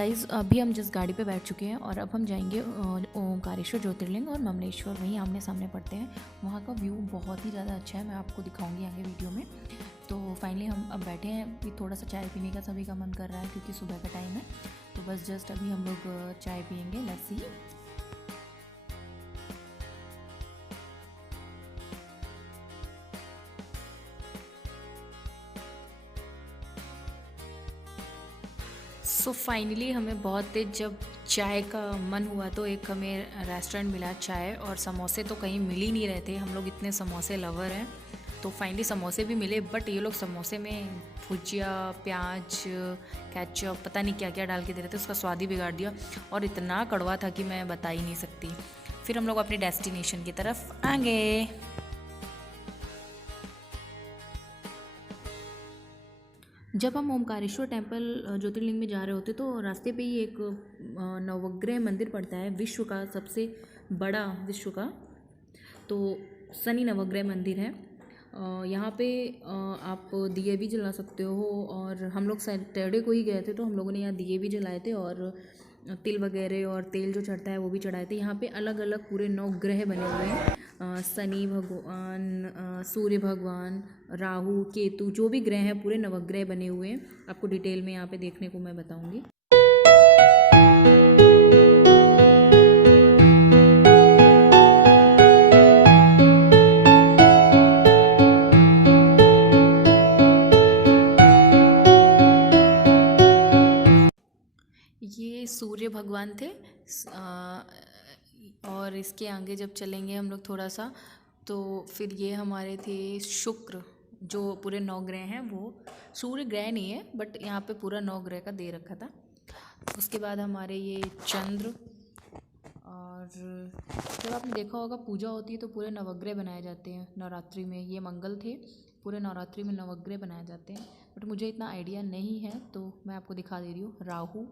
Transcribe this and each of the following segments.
Guys अभी हम जिस गाड़ी पे बैठ चुके हैं और अब हम जाएंगे ओमकारेश्वर ज्योतिर्लिंग और ममलेश्वर, वहीं आमने सामने पड़ते हैं। वहाँ का व्यू बहुत ही ज़्यादा अच्छा है, मैं आपको दिखाऊंगी आगे वीडियो में। तो फाइनली हम अब बैठे हैं, अभी थोड़ा सा चाय पीने का सभी का मन कर रहा है क्योंकि सुबह का टाइम है। तो बस जस्ट अभी हम लोग चाय पियेंगे, लस्सी। सो फाइनली हमें बहुत तेज जब चाय का मन हुआ तो एक हमें रेस्टोरेंट मिला चाय और समोसे तो कहीं मिल ही नहीं रहे थे। हम लोग इतने समोसे लवर हैं तो फाइनली समोसे भी मिले, बट ये लोग समोसे में भुजिया, प्याज, केचप, पता नहीं क्या क्या डाल के दे रहे थे। उसका स्वाद ही बिगाड़ दिया और इतना कड़वा था कि मैं बता ही नहीं सकती। फिर हम लोग अपने डेस्टिनेशन की तरफ आ गए। जब हम ओमकारेश्वर टेम्पल ज्योतिर्लिंग में जा रहे होते तो रास्ते पे ही एक नवग्रह मंदिर पड़ता है, विश्व का सबसे बड़ा, विश्व का तो शनि नवग्रह मंदिर है। यहाँ पे आप दिए भी जला सकते हो और हम लोग सैटरडे को ही गए थे तो हम लोगों ने यहाँ दिए भी जलाए थे और तिल वगैरह और तेल जो चढ़ता है वो भी चढ़ाए थे। यहाँ पे अलग अलग पूरे 9 ग्रह बने हुए हैं, शनि भगवान, सूर्य भगवान, राहु, केतु, जो भी ग्रह हैं पूरे नवग्रह बने हुए हैं। आपको डिटेल में यहाँ पे देखने को मैं बताऊँगी। ये सूर्य भगवान थे और इसके आगे जब चलेंगे हम लोग थोड़ा सा तो फिर ये हमारे थे शुक्र, जो पूरे 9 ग्रह हैं। वो सूर्य ग्रह नहीं है बट यहाँ पे पूरा 9 ग्रह का दे रखा था। उसके बाद हमारे ये चंद्र, और जब आपने देखा होगा पूजा होती है तो पूरे नवग्रह बनाए जाते हैं नवरात्रि में। ये मंगल थे, पूरे नवरात्रि में नवग्रह बनाए जाते हैं, बट मुझे इतना आइडिया नहीं है तो मैं आपको दिखा दे रही हूँ। राहु,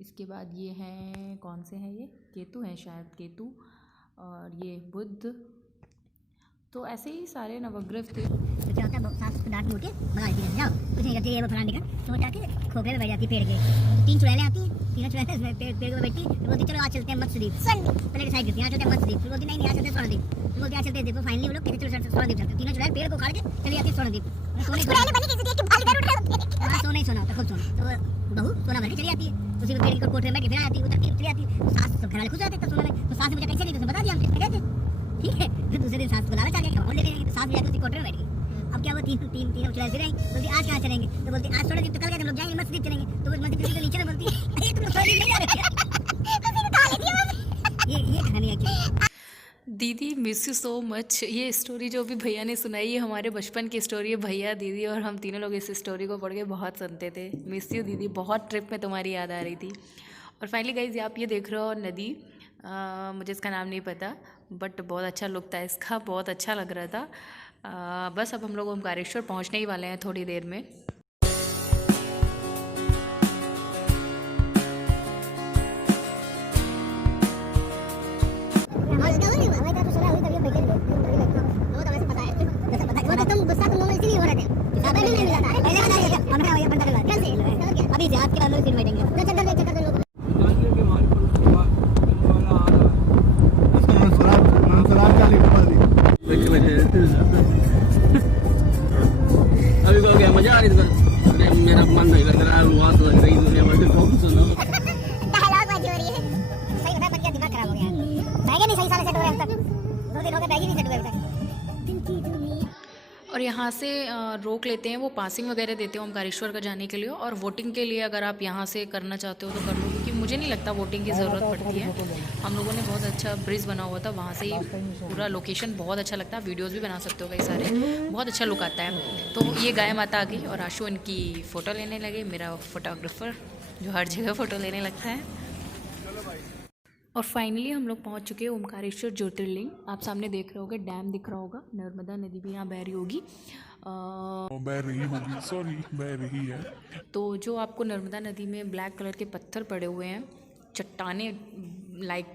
इसके बाद ये हैं, कौन से हैं, ये केतु हैं शायद, केतु, और ये बुध। तो ऐसे ही सारे नवग्रह थे। तो क्या होता है, सास को डांट मोड़ के भगा देती है, जाओ कुछ नहीं करती है, वो फलाने का तो वो जाके खोखले में बैठ जाती है पेड़ के। तो 3 चुड़ैलें आती हैं, तीनों चुड़ैलें पेड़ पे बैठती, तो बोलती चलो आज चलते हैं मत्स्यद्वीप, पहले डिसाइड करती है आज चलते हैं मत्स्यद्वीप, फिर बोलती नहीं आज चलते हैं स्वर्णद्वीप, तो बोलती आज चलते हैं। देखो फाइनली वो लोग कहते चलो स्वर्णद्वीप चलते हैं। तीनों चुड़ैलें पेड़ को उखाड़ के चली जाती है स्वर्णद्वीप। सोने सोना ही सोना होता, खूब सोना। तो बहू सोना भरने चली जाती है, उसी में पेड़ की कोठरी में बैठ के फिर आती है, उतरती चली जाती है। सास सब घर वाले खुश रहते हैं सोने में। तो सास ने मुझे कैसे नहीं, तो बता दिया हम कहते ठीक है। फिर दूसरे दिन सास को लालच आ गया और ले लेंगे, तो सास भी जाकर उसी कोठरी में बैठ गई। अब क्या हुआ, तीन चुड़ैल फिर आई, बोलती आज कहाँ चलेंगे, तो बोलती आज थोड़ा दिन तो कल गए हम लोग जाएंगे मस्जिद चलेंगे। तो वो मस्जिद के नीचे में बोलती अरे तुम लोग थोड़ा दिन नहीं जा रहे ये कहानी है। दीदी मिस यू सो मच। ये स्टोरी जो भी भैया ने सुनाई ये हमारे बचपन की स्टोरी है। भैया, दीदी और हम तीनों लोग इस स्टोरी को पढ़ के बहुत सुनते थे। मिस यू दीदी, बहुत ट्रिप में तुम्हारी याद आ रही थी। और फाइनली गाइज आप ये देख रहे हो नदी, मुझे इसका नाम नहीं पता बट बहुत अच्छा लुक था इसका, बहुत अच्छा लग रहा था। बस अब हम लोग ओमकारेश्वर पहुँचने ही वाले हैं थोड़ी देर में। अभी आपके बाद फिर बैठेंगे अभी को क्या मजा आ रही है, मेरा मन नहीं लग रहा है, उल्लास लग रही है, मुझे बहुत सुनो डायलॉग बाजी हो रही है। सही बता, बच्चा दिमाग खराब हो गया, बैग नहीं सही साल सेट हो रहा है अब तक, 2 दिन हो गए बैग ही नहीं सेट हुए अब तक। और यहाँ से रोक लेते हैं, वो पासिंग वगैरह देते हैं ओमकारेश्वर का जाने के लिए। और वोटिंग के लिए अगर आप यहाँ से करना चाहते हो तो कर लो, क्योंकि मुझे नहीं लगता वोटिंग की ज़रूरत पड़ती है। हम लोगों ने बहुत अच्छा ब्रिज बना हुआ था, वहाँ से ही पूरा लोकेशन बहुत अच्छा लगता है। वीडियोज़ भी बना सकते हो कई सारे, बहुत अच्छा लुक आता है। तो ये गाय माता आ गई और आशु इनकी फ़ोटो लेने लगे, मेरा फोटोग्राफर जो हर जगह फ़ोटो लेने लगता है। और फाइनली हम लोग पहुंच चुके हैं ओमकारेश्वर ज्योतिर्लिंग। आप सामने देख रहे होगे, डैम दिख रहा होगा, नर्मदा नदी भी यहाँ बह रही होगी। बह रही होगी, सॉरी बह रही है। तो जो आपको नर्मदा नदी में ब्लैक कलर के पत्थर पड़े हुए हैं, चट्टाने लाइक,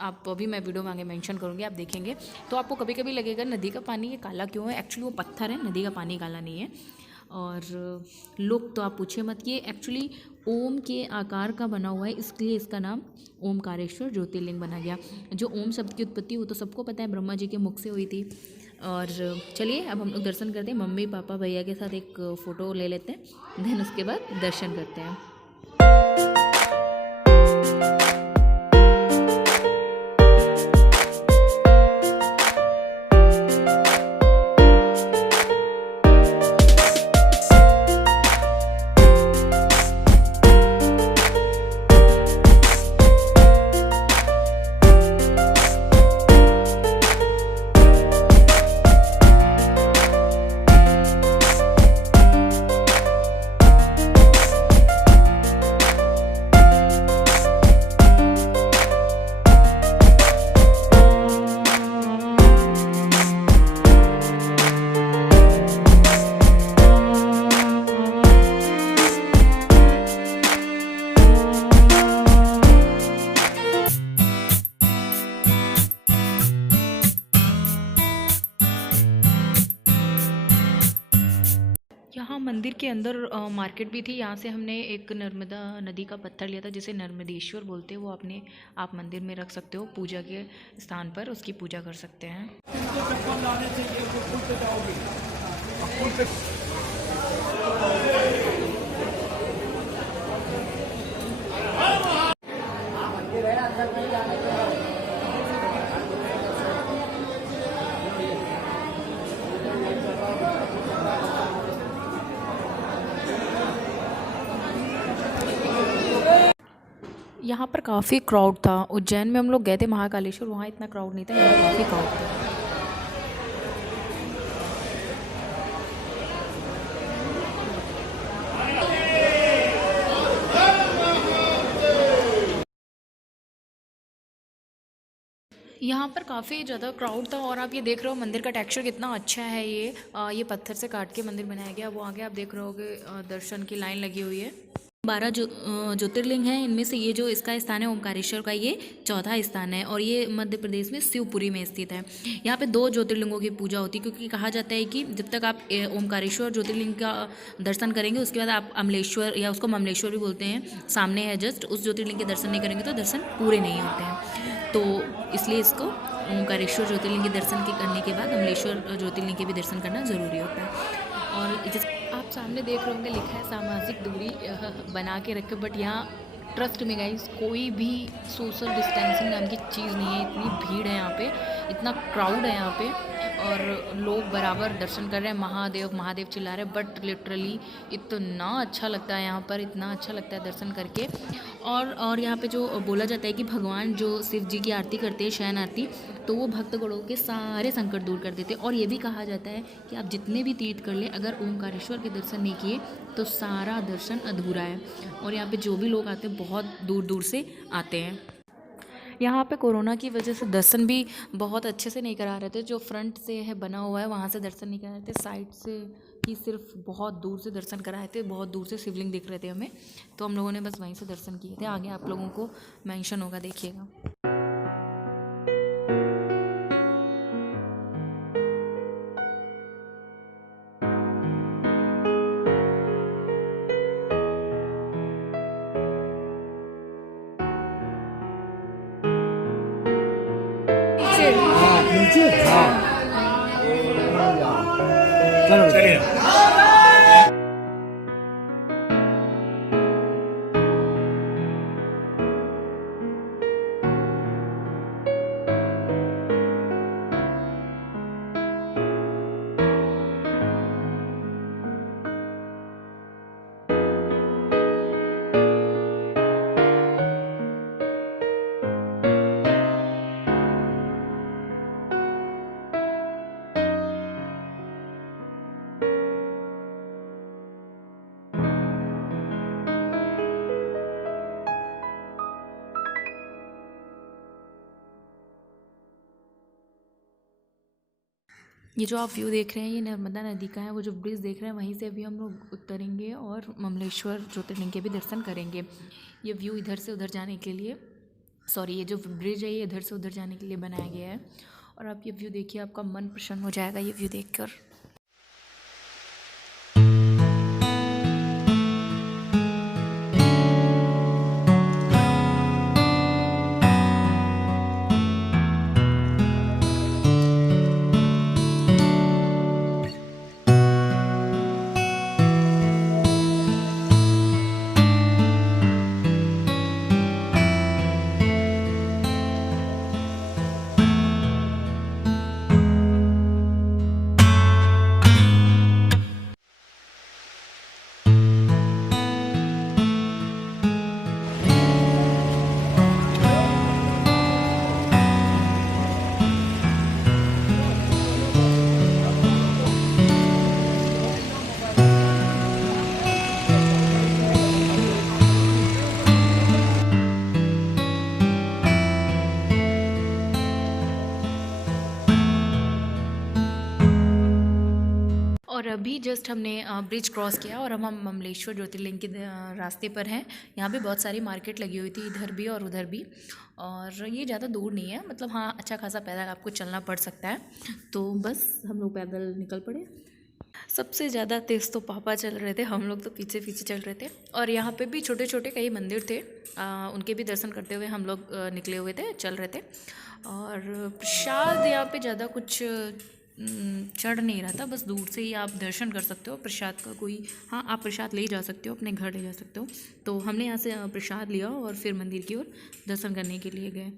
आप अभी मैं वीडियो में आगे मेंशन करूँगी, आप देखेंगे तो आपको कभी कभी लगेगा नदी का पानी ये काला क्यों है। एक्चुअली वो पत्थर है, नदी का पानी काला नहीं है। और लुक तो आप पूछिए मत। ये एक्चुअली ओम के आकार का बना हुआ है, इसलिए इसका नाम ओमकारेश्वर ज्योतिर्लिंग बना गया। जो ओम शब्द की उत्पत्ति वो तो सबको पता है, ब्रह्मा जी के मुख से हुई थी। और चलिए अब हम लोग दर्शन करते हैं। मम्मी पापा भैया के साथ एक फ़ोटो ले लेते हैं, देन उसके बाद दर्शन करते हैं। यहाँ मंदिर के अंदर मार्केट भी थी। यहाँ से हमने एक नर्मदा नदी का पत्थर लिया था, जिसे नर्मदेश्वर बोलते हैं। वो आप मंदिर में रख सकते हो, पूजा के स्थान पर उसकी पूजा कर सकते हैं। यहाँ पर काफ़ी क्राउड था। उज्जैन में हम लोग गए थे महाकालेश्वर, वहाँ इतना क्राउड नहीं था, यहाँ काफ़ी क्राउड था। यहाँ पर काफ़ी ज़्यादा क्राउड था। और आप ये देख रहे हो मंदिर का टेक्सचर कितना अच्छा है। ये पत्थर से काट के मंदिर बनाया गया। वो आगे आप देख रहे होगे दर्शन की लाइन लगी हुई है। 12 ज्योतिर्लिंग हैं, इनमें से ये जो इसका स्थान है ओमकारेश्वर का, ये चौथा स्थान है। और ये मध्य प्रदेश में शिवपुरी में स्थित है। यहाँ पे 2 ज्योतिर्लिंगों की पूजा होती है, क्योंकि कहा जाता है कि जब तक आप ओमकारेश्वर ज्योतिर्लिंग का दर्शन करेंगे, उसके बाद आप अमलेश्वर, या उसको ममलेश्वर भी बोलते हैं, सामने है जस्ट, उस ज्योतिर्लिंग के दर्शन नहीं करेंगे तो दर्शन पूरे नहीं होते हैं। तो इसलिए इसको ओमकारेश्वर ज्योतिर्लिंग के दर्शन करने के बाद अमलेश्वर ज्योतिर्लिंग के भी दर्शन करना ज़रूरी होता है। और जिस आप सामने देख रहे होंगे लिखा है सामाजिक दूरी बना के रखे, बट यहाँ ट्रस्ट में गाइस कोई भी सोशल डिस्टेंसिंग नाम की चीज़ नहीं है। इतनी भीड़ है यहाँ पे, इतना क्राउड है यहाँ पे, और लोग बराबर दर्शन कर रहे हैं, महादेव महादेव चिल्ला रहे हैं। बट लिटरली इतना अच्छा लगता है यहाँ पर, इतना अच्छा लगता है दर्शन करके। और यहाँ पे जो बोला जाता है कि भगवान जो शिव जी की आरती करते हैं, शयन आरती, तो वो भक्तगणों के सारे संकट दूर कर देते हैं। और ये भी कहा जाता है कि आप जितने भी तीर्थ कर लें, अगर ओमकारेश्वर के दर्शन नहीं किए तो सारा दर्शन अधूरा है। और यहाँ पे जो भी लोग आते हैं बहुत दूर दूर से आते हैं। यहाँ पे कोरोना की वजह से दर्शन भी बहुत अच्छे से नहीं करा रहे थे। जो फ्रंट से है बना हुआ है वहाँ से दर्शन नहीं करा रहे थे, साइड से ही सिर्फ बहुत दूर से दर्शन कराए थे। बहुत दूर से शिवलिंग दिख रहे थे हमें, तो हम लोगों ने बस वहीं से दर्शन किए थे। आगे आप लोगों को मेंशन होगा, देखिएगा। ये जो आप व्यू देख रहे हैं ये नर्मदा नदी का है। वो जो ब्रिज देख रहे हैं वहीं से अभी हम लोग उतरेंगे और ममलेश्वर ज्योतिर्लिंग के भी दर्शन करेंगे। ये व्यू इधर से उधर जाने के लिए, सॉरी, ये जो ब्रिज है ये इधर से उधर जाने के लिए बनाया गया है। और आप ये व्यू देखिए, आपका मन प्रसन्न हो जाएगा ये व्यू देखकर। और अभी जस्ट हमने ब्रिज क्रॉस किया और हम ममलेश्वर ज्योतिर्लिंग के रास्ते पर हैं। यहाँ पे बहुत सारी मार्केट लगी हुई थी, इधर भी और उधर भी, और ये ज़्यादा दूर नहीं है, मतलब हाँ अच्छा खासा पैदल आपको चलना पड़ सकता है। तो बस हम लोग पैदल निकल पड़े। सबसे ज़्यादा तेज़ तो पापा चल रहे थे, हम लोग तो पीछे पीछे चल रहे थे। और यहाँ पे भी छोटे छोटे कई मंदिर थे, उनके भी दर्शन करते हुए हम लोग निकले हुए थे, चल रहे थे। और प्रसाद यहाँ पे ज़्यादा कुछ चढ़ नहीं रहा था, बस दूर से ही आप दर्शन कर सकते हो। प्रसाद का कोई, हाँ आप प्रसाद ले जा सकते हो, अपने घर ले जा सकते हो। तो हमने यहाँ से प्रसाद लिया और फिर मंदिर की ओर दर्शन करने के लिए गए।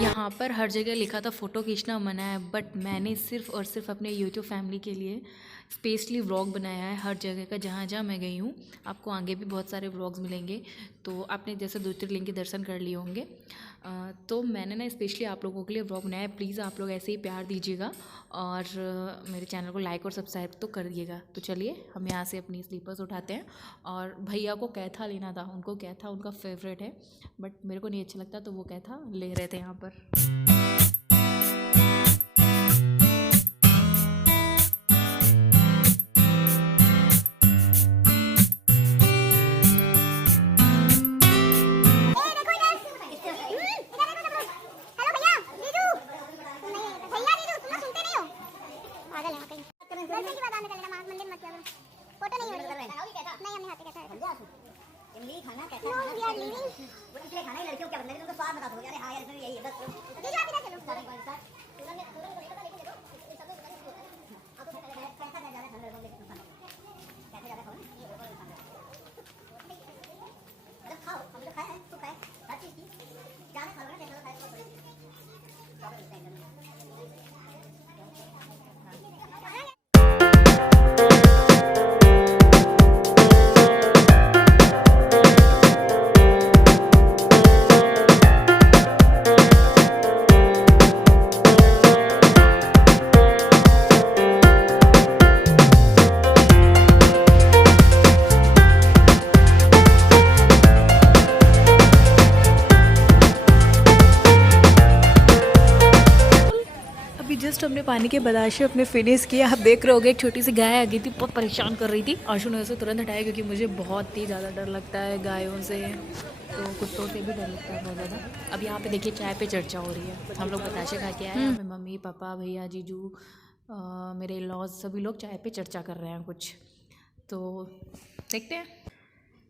यहाँ पर हर जगह लिखा था फ़ोटो खींचना मना है, बट मैंने सिर्फ़ और सिर्फ अपने यूट्यूब फैमिली के लिए स्पेशली व्लॉग बनाया है हर जगह का, जहाँ जहाँ मैं गई हूँ। आपको आगे भी बहुत सारे व्लॉग्स मिलेंगे। तो आपने जैसे ज्योतिर्लिंग के दर्शन कर लिए होंगे, तो मैंने ना स्पेशली आप लोगों के लिए व्लॉग बनाया है। प्लीज़ आप लोग ऐसे ही प्यार दीजिएगा और मेरे चैनल को लाइक और सब्सक्राइब तो करिएगा। तो चलिए हम यहाँ से अपनी स्लीपर्स उठाते हैं। और भैया को कैथा लेना था, उनको कैथा उनका फेवरेट है, बट मेरे को नहीं अच्छा लगता, तो वो कैथा ले रहे थे यहाँ पर। जस्ट हमने पानी के बदाशे अपने फिनिश किए। आप देख रहे होगे एक छोटी सी गाय आ गई थी, बहुत परेशान कर रही थी। आशु ने उसे तुरंत हटाया क्योंकि मुझे बहुत ही ज़्यादा डर लगता है गायों से, तो कुत्तों से भी डर लगता है बहुत ज़्यादा। अब यहाँ पे देखिए चाय पे चर्चा हो रही है। हम लोग बताशे खा के आए, अपने मम्मी पापा भैया जीजू मेरे लॉज सभी लोग चाय पे चर्चा कर रहे हैं कुछ, तो देखते हैं।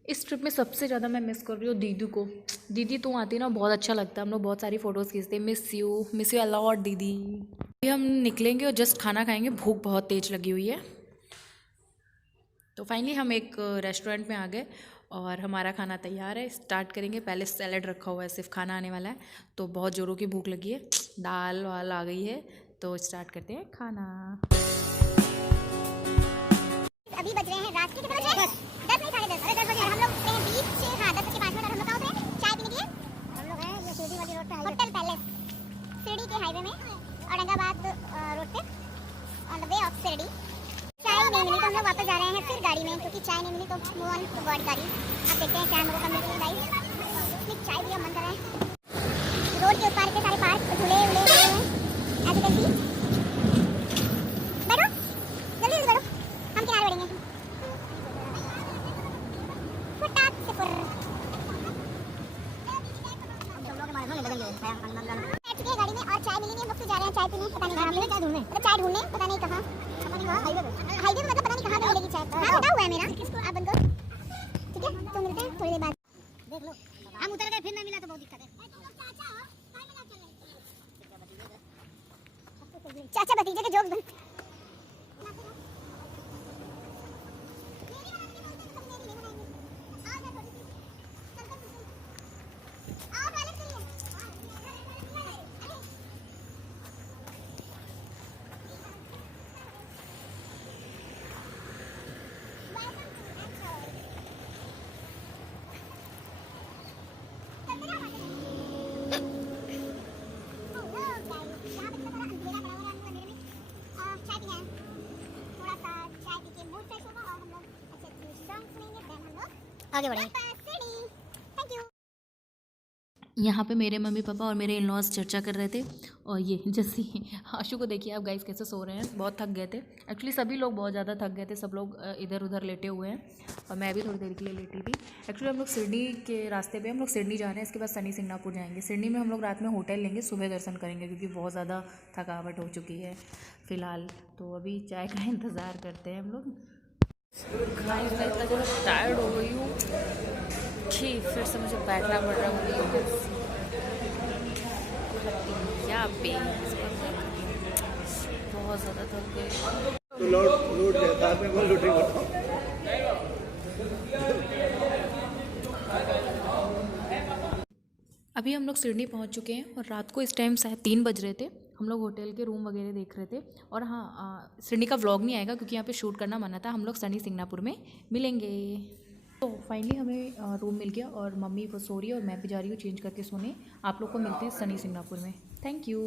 इस ट्रिप में सबसे ज़्यादा मैं मिस कर रही हूँ दीदी को। दीदी तू आती ना बहुत अच्छा लगता है, हम लोग बहुत सारी फ़ोटोज़ खींचते हैं। मिस यू अलॉट दीदी। अभी हम निकलेंगे और जस्ट खाना खाएंगे, भूख बहुत तेज़ लगी हुई है। तो फाइनली हम एक रेस्टोरेंट में आ गए और हमारा खाना तैयार है, स्टार्ट करेंगे। पहले सैलड रखा हुआ है, सिर्फ खाना आने वाला है, तो बहुत ज़ोरों की भूख लगी है। दाल वाल आ गई है, तो स्टार्ट करते हैं खाना। अभी बज रहे हैं रात के कितने बजे? 10 नहीं 10:30। अरे 10 बजे हम लोग से बीच से, हाँ 10 के 5 मिनट। और हम लोग कहाँ पे चाय पीने के लिए? हम लोग हैं ये शिरडी वाली रोड पे, होटल पैलेस शिरडी के हाईवे में, औरंगाबाद रोड पे, on the way of Shirdi. चाय नहीं मिली तो हम लोग वापस जा रहे हैं फिर गाड़ी में, क्योंकि चाय नहीं मिली तो मूव ऑन टू गॉड गाड़ी। आप देखते हैं क्या हम लोगों का मिलती है गाइस। चाय भी मन कर रहा है। रोड के उस पार के सारे पार्क झूले उले हैं, ऐसे कैसी। बैठो जल्दी से बैठो, हम किनारे बैठेंगे। फटाक से पर हम लोग के मारे नहीं बदल गए बैठ चुके हैं गाड़ी में और चाय मिली नहीं। हम लोग से जा रहे हैं चाय पीने, पता नहीं कहाँ मिलेगी चाय ढूंढने, मतलब चाय ढूंढने पता नहीं कहाँ, हाईवे में मतलब पता नहीं कहाँ पे मिलेगी चाय। हाँ बता हुआ है मेरा, आप बंद करो ठीक है। तो मिलते हैं थोड़ी देर बाद। देख लो हम उतर गए फिर नहीं मिला तो बहुत दिक्कत है। चाचा भतीजे के जोक्स बनते। आगे बढ़ेंगे। यहाँ पे मेरे मम्मी पापा और मेरे इन-लॉज चर्चा कर रहे थे और ये जैसे आशु को देखिए आप गाइस कैसे सो रहे हैं, बहुत थक गए थे। एक्चुअली सभी लोग बहुत ज़्यादा थक गए थे, सब लोग इधर उधर लेटे हुए हैं और मैं भी थोड़ी देर के लिए लेटी थी। एक्चुअली हम लोग सिडनी के रास्ते पे हम लोग सिडनी जा रहे हैं, इसके बाद शनि सिंगापुर जाएंगे। सिडनी में हम लोग रात में होटल लेंगे, सुबह दर्शन करेंगे क्योंकि बहुत ज़्यादा थकावट हो चुकी है फ़िलहाल। तो अभी चाय का इंतज़ार करते हैं हम लोग। गाइस मैं इतना ज़्यादा टायर्ड हो गई हूँ कि फिर से मुझे बैठना पड़ रहा है। क्या पे बहुत ज़्यादा थक गए। अभी हम लोग सिडनी पहुंच चुके हैं और रात को इस टाइम शायद 3 बज रहे थे। हम लोग होटल के रूम वगैरह देख रहे थे और हाँ सिडनी का व्लॉग नहीं आएगा क्योंकि यहाँ पे शूट करना मना था। हम लोग शनि सिंगापुर में मिलेंगे। तो फाइनली हमें रूम मिल गया और मम्मी वो सो रही है और मैं भी जा रही हूँ चेंज करके सोने। आप लोग को मिलते हैं शनि सिंगापुर में। Thank you.